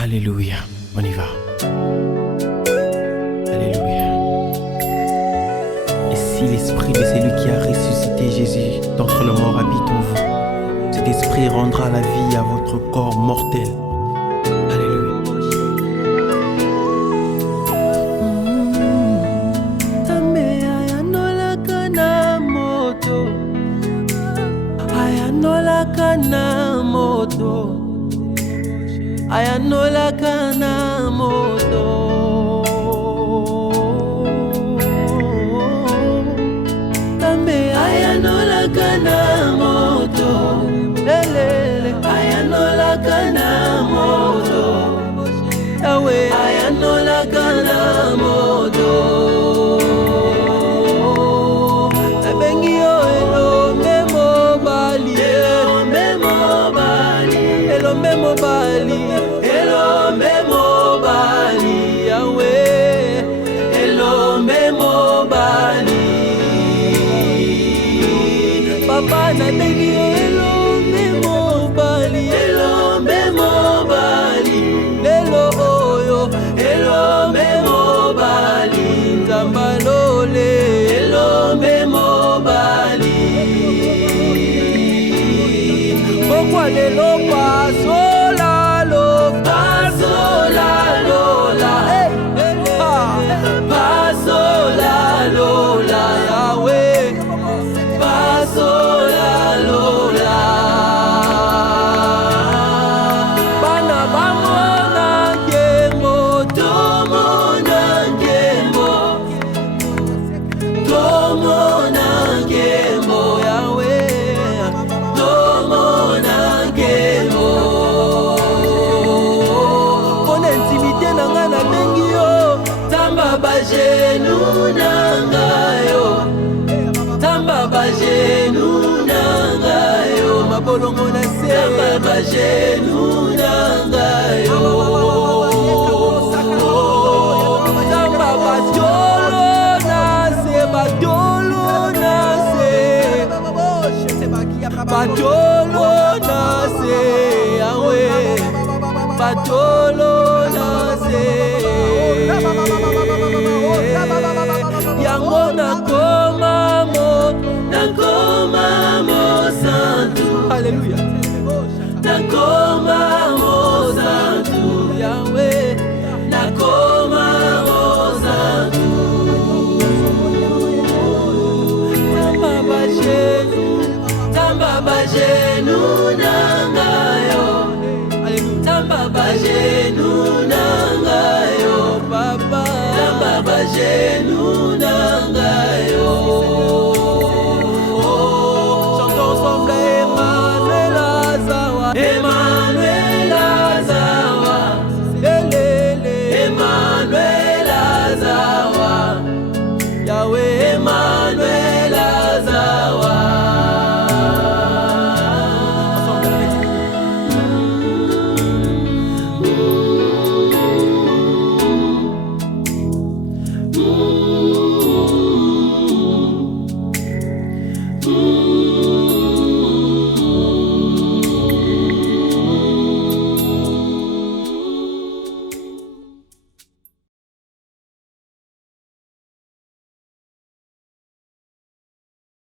Alléluia, on y va. Alléluia. Et si l'esprit de celui qui a ressuscité Jésus d'entre les morts habite en vous, cet esprit rendra la vie à votre corps mortel. Alléluia. Kana moto ayanola kana moto tambe ayanola kana moto lelele ayanola kana moto yawe ayanola kana moto Elombe mobali, Yahweh, Elombe mobali. Papa na bengi elombe mobali, lelo oyo, elombe mobali, Nzambalole, elombe mobali. Pourquoi lelo Bajenu nangayo mabolongo na se bajenu nangayo tamba batolo na se batolo na se awe batolo na se yango nakoma mo santu, Alléluia. Nakoma mo santu, Yahweh. Nakoma mo santu. Tamba bajenu nangayo. Tamba bajenu nangayo, Papa. Tamba bajenu